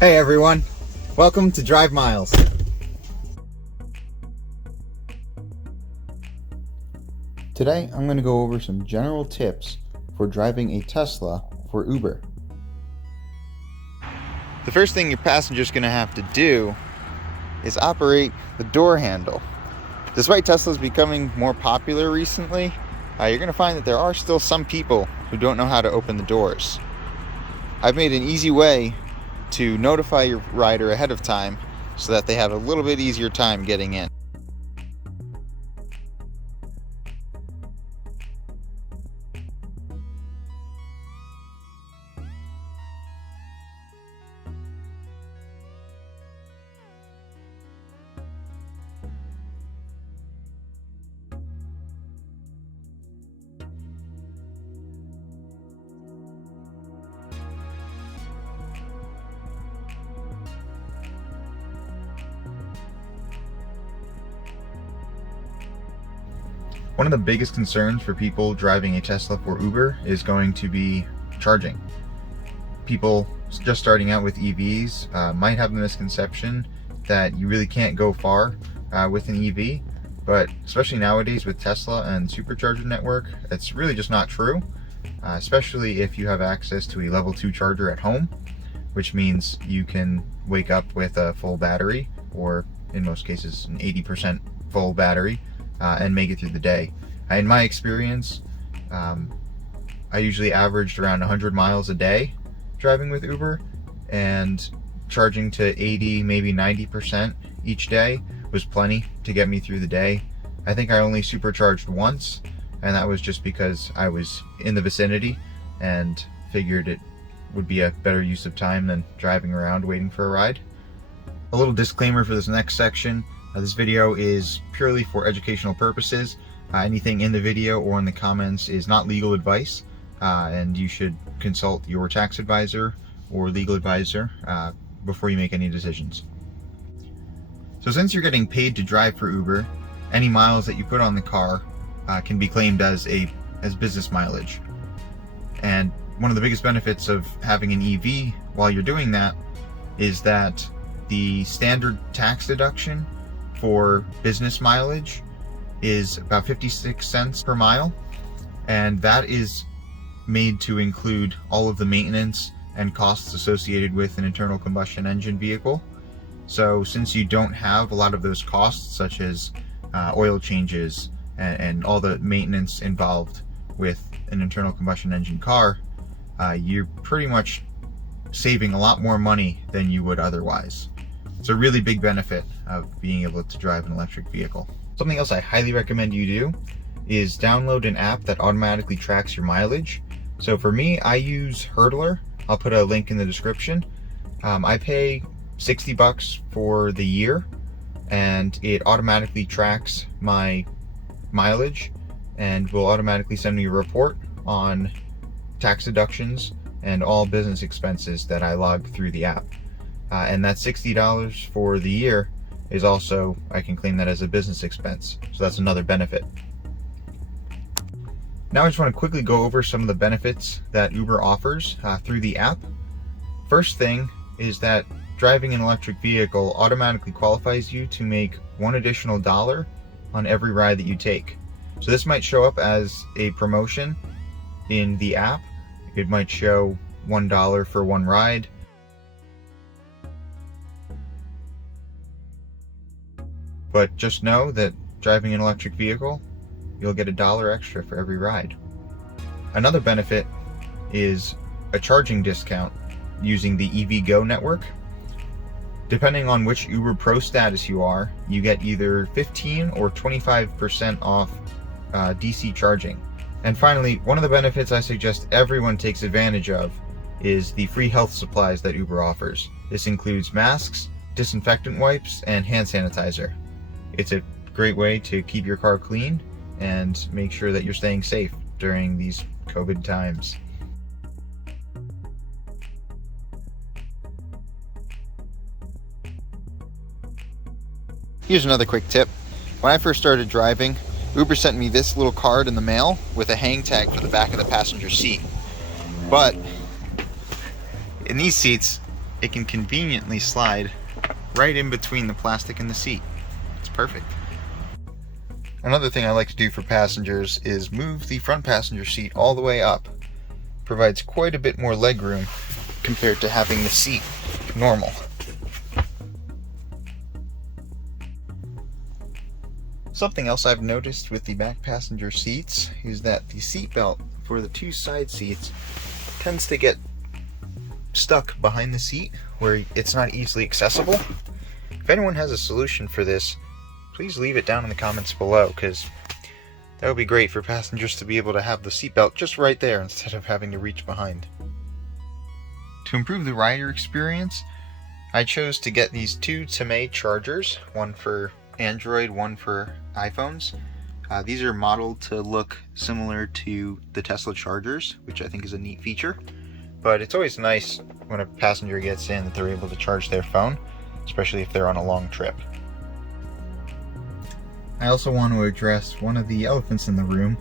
Hey everyone, welcome to Drive Miles. Today I'm going to go over some general tips for driving a Tesla for Uber. The first thing your passenger's going to have to do is operate the door handle. Despite Teslas becoming more popular recently, you're going to find that there are still some people who don't know how to open the doors. I've made an easy way to notify your rider ahead of time so that they have a little bit easier time getting in. One of the biggest concerns for people driving a Tesla for Uber is going to be charging. People just starting out with EVs might have the misconception that you really can't go far with an EV, but especially nowadays with Tesla and supercharger network, it's really just not true, especially if you have access to a level 2 charger at home, which means you can wake up with a full battery, or in most cases an 80% full battery, and make it through the day. In my experience, I usually averaged around 100 miles a day driving with Uber, and charging to 80, maybe 90% each day was plenty to get me through the day. I think I only supercharged once, and that was just because I was in the vicinity and figured it would be a better use of time than driving around waiting for a ride. A little disclaimer for this next section. This video is purely for educational purposes. Anything in the video or in the comments is not legal advice, and you should consult your tax advisor or legal advisor before you make any decisions. So since you're getting paid to drive for Uber, any miles that you put on the car can be claimed as business mileage. And one of the biggest benefits of having an EV while you're doing that is that the standard tax deduction for business mileage is about 56 cents per mile, and that is made to include all of the maintenance and costs associated with an internal combustion engine vehicle. So since you don't have a lot of those costs, such as oil changes and all the maintenance involved with an internal combustion engine car, you're pretty much saving a lot more money than you would otherwise. It's a really big benefit of being able to drive an electric vehicle. Something else I highly recommend you do is download an app that automatically tracks your mileage. So for me, I use Hurdlr. I'll put a link in the description. I pay $60 for the year, and it automatically tracks my mileage and will automatically send me a report on tax deductions and all business expenses that I log through the app. And that $60 for the year is also, I can claim that as a business expense. So that's another benefit. Now I just want to quickly go over some of the benefits that Uber offers through the app. First thing is that driving an electric vehicle automatically qualifies you to make $1 additional on every ride that you take. So this might show up as a promotion in the app. It might show $1 for one ride. But just know that driving an electric vehicle, you'll get $1 extra for every ride. Another benefit is a charging discount using the EVgo network. Depending on which Uber Pro status you are, you get either 15 or 25% off DC charging. And finally, one of the benefits I suggest everyone takes advantage of is the free health supplies that Uber offers. This includes masks, disinfectant wipes, and hand sanitizer. It's a great way to keep your car clean and make sure that you're staying safe during these COVID times. Here's another quick tip. When I first started driving, Uber sent me this little card in the mail with a hang tag for the back of the passenger seat. But in these seats, it can conveniently slide right in between the plastic and the seat. It's perfect. Another thing I like to do for passengers is move the front passenger seat all the way up. Provides quite a bit more leg room compared to having the seat normal. Something else I've noticed with the back passenger seats is that the seat belt for the two side seats tends to get stuck behind the seat where it's not easily accessible. If anyone has a solution for this, please leave it down in the comments below, because that would be great for passengers to be able to have the seatbelt just right there instead of having to reach behind. To improve the rider experience, I chose to get these two Temai chargers, one for Android, one for iPhones. These are modeled to look similar to the Tesla chargers, which I think is a neat feature. But it's always nice when a passenger gets in that they're able to charge their phone, especially if they're on a long trip. I also want to address one of the elephants in the room.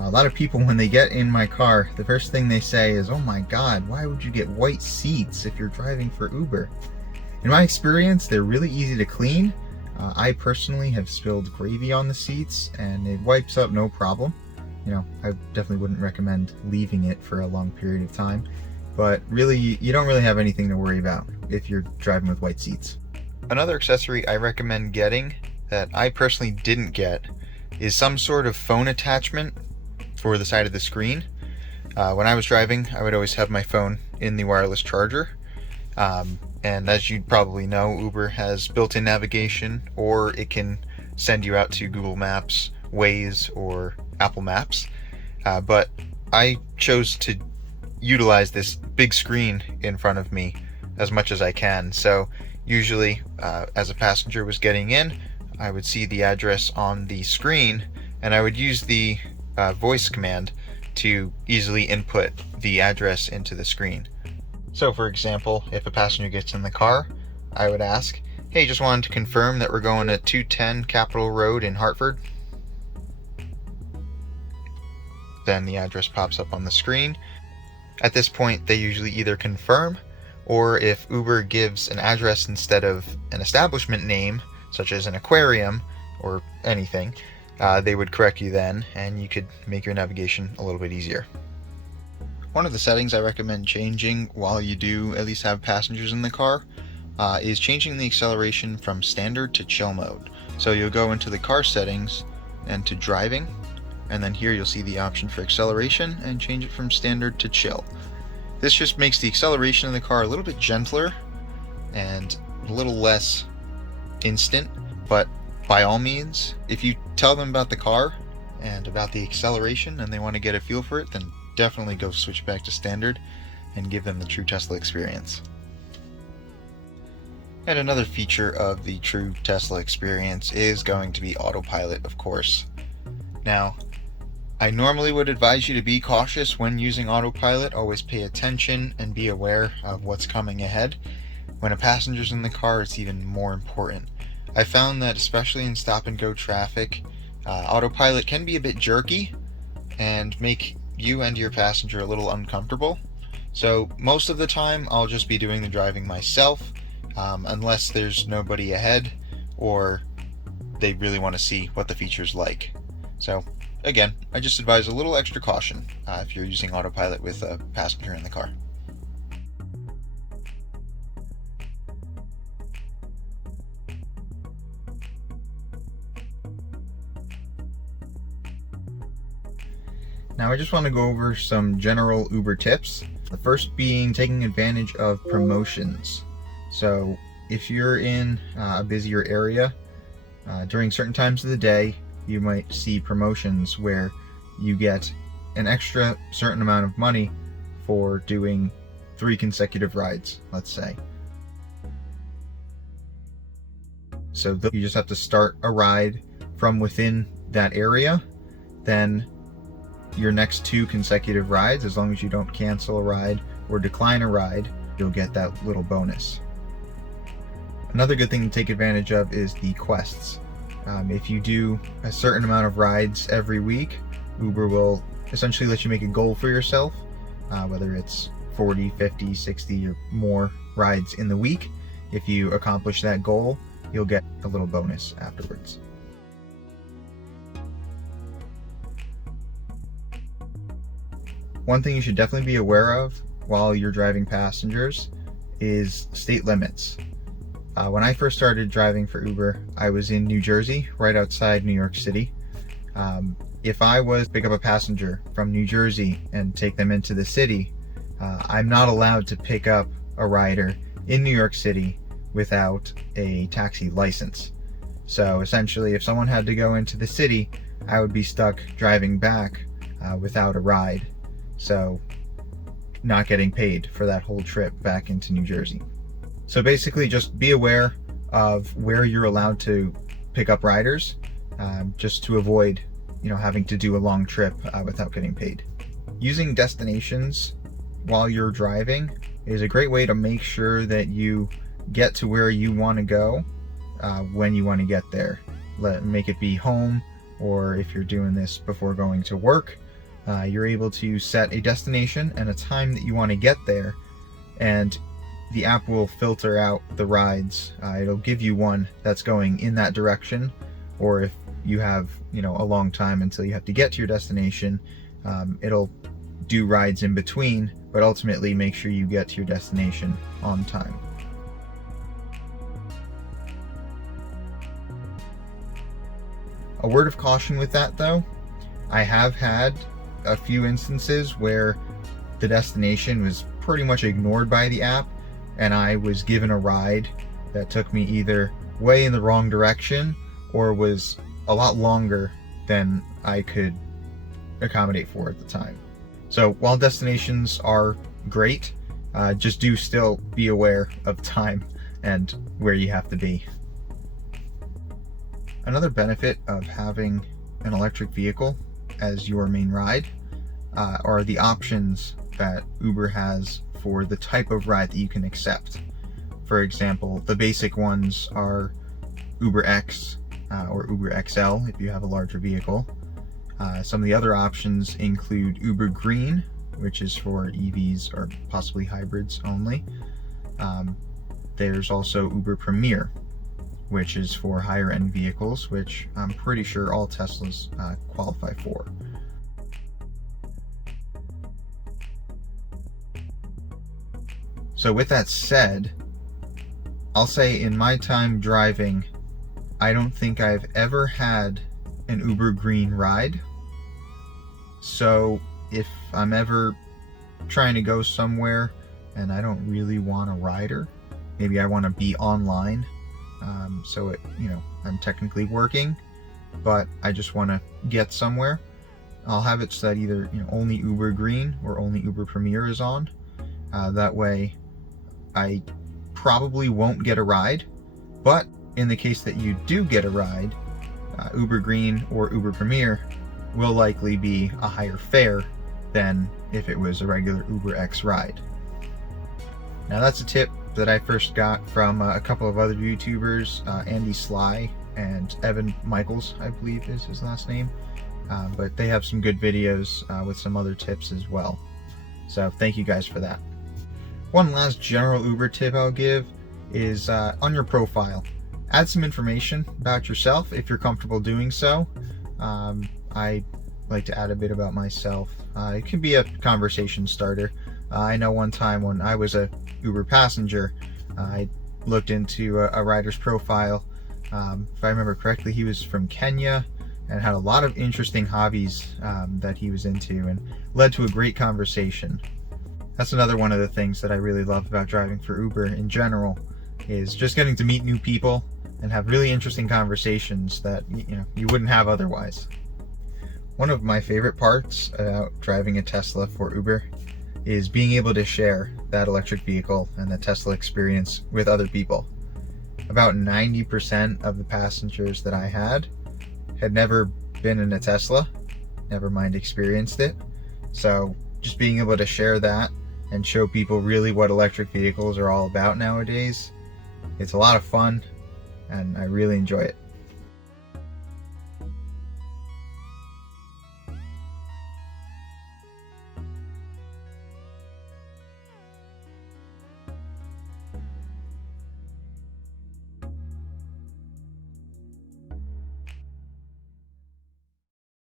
A lot of people, when they get in my car, the first thing they say is, "Oh my God, why would you get white seats if you're driving for Uber?" In my experience, they're really easy to clean. I personally have spilled gravy on the seats and it wipes up no problem. You know, I definitely wouldn't recommend leaving it for a long period of time, but really, you don't really have anything to worry about if you're driving with white seats. Another accessory I recommend getting that I personally didn't get is some sort of phone attachment for the side of the screen. When I was driving, I would always have my phone in the wireless charger. And as you probably know, Uber has built-in navigation, or it can send you out to Google Maps, Waze, or Apple Maps. But I chose to utilize this big screen in front of me as much as I can. So usually, as a passenger was getting in, I would see the address on the screen, and I would use the voice command to easily input the address into the screen. So for example, if a passenger gets in the car, I would ask, "Hey, just wanted to confirm that we're going to 210 Capitol Road in Hartford." Then the address pops up on the screen. At this point, they usually either confirm, or if Uber gives an address instead of an establishment name, such as an aquarium or anything, they would correct you then, and you could make your navigation a little bit easier. One of the settings I recommend changing while you do at least have passengers in the car is changing the acceleration from standard to chill mode. So you'll go into the car settings and to driving, and then here you'll see the option for acceleration and change it from standard to chill. This just makes the acceleration in the car a little bit gentler and a little less instant, but by all means, if you tell them about the car and about the acceleration and they want to get a feel for it, then definitely go switch back to standard and give them the true Tesla experience. And another feature of the true Tesla experience is going to be Autopilot, of course. Now, I normally would advise you to be cautious when using Autopilot. Always pay attention and be aware of what's coming ahead. When a passenger's in the car, it's even more important. I found that especially in stop-and-go traffic, Autopilot can be a bit jerky and make you and your passenger a little uncomfortable. So most of the time, I'll just be doing the driving myself, unless there's nobody ahead or they really want to see what the feature's like. So again, I just advise a little extra caution if you're using Autopilot with a passenger in the car. Now I just want to go over some general Uber tips. The first being taking advantage of promotions. So if you're in a busier area, during certain times of the day, you might see promotions where you get an extra certain amount of money for doing 3 consecutive rides, let's say. So you just have to start a ride from within that area, then your next 2 consecutive rides, as long as you don't cancel a ride or decline a ride, you'll get that little bonus. Another good thing to take advantage of is the quests. If you do a certain amount of rides every week, Uber will essentially let you make a goal for yourself, whether it's 40, 50, 60 or more rides in the week. If you accomplish that goal, you'll get a little bonus afterwards. One thing you should definitely be aware of while you're driving passengers is state limits. When I first started driving for Uber, I was in New Jersey, right outside New York City. If I was to pick up a passenger from New Jersey and take them into the city, I'm not allowed to pick up a rider in New York City without a taxi license. So essentially, if someone had to go into the city, I would be stuck driving back without a ride. So not getting paid for that whole trip back into New Jersey. So basically just be aware of where you're allowed to pick up riders, just to avoid having to do a long trip without getting paid. Using destinations while you're driving is a great way to make sure that you get to where you want to go when you want to get there. Make it be home, or if you're doing this before going to work, you're able to set a destination and a time that you want to get there, and the app will filter out the rides. It'll give you one that's going in that direction, or if you have a long time until you have to get to your destination, it'll do rides in between, but ultimately make sure you get to your destination on time. A word of caution with that though, I have had a few instances where the destination was pretty much ignored by the app, and I was given a ride that took me either way in the wrong direction or was a lot longer than I could accommodate for at the time. So while destinations are great, just do still be aware of time and where you have to be. Another benefit of having an electric vehicle as your main ride are the options that Uber has for the type of ride that you can accept. For example, the basic ones are Uber X or Uber XL if you have a larger vehicle. Some of the other options include Uber Green, which is for EVs or possibly hybrids only. There's also Uber Premier, which is for higher end vehicles, which I'm pretty sure all Teslas qualify for. So with that said, I'll say in my time driving, I don't think I've ever had an Uber Green ride. So if I'm ever trying to go somewhere and I don't really want a rider, maybe I want to be online, so I'm technically working, but I just want to get somewhere, I'll have it set either only Uber Green or only Uber Premier is on. That way I probably won't get a ride, but in the case that you do get a ride, Uber Green or Uber Premier will likely be a higher fare than if it was a regular Uber X ride. Now that's a tip that I first got from a couple of other YouTubers, Andy Sly and Evan Michaels, I believe is his last name. But they have some good videos with some other tips as well. So thank you guys for that. One last general Uber tip I'll give is on your profile, add some information about yourself if you're comfortable doing so. I like to add a bit about myself. It can be a conversation starter. I know one time when I was a Uber passenger, I looked into a rider's profile. If I remember correctly, he was from Kenya and had a lot of interesting hobbies that he was into, and led to a great conversation. That's another one of the things that I really love about driving for Uber in general, is just getting to meet new people and have really interesting conversations that you wouldn't have otherwise. One of my favorite parts about driving a Tesla for Uber is being able to share that electric vehicle and the Tesla experience with other people. About 90% of the passengers that I had never been in a Tesla, never mind experienced it. So just being able to share that and show people really what electric vehicles are all about nowadays, it's a lot of fun and I really enjoy it.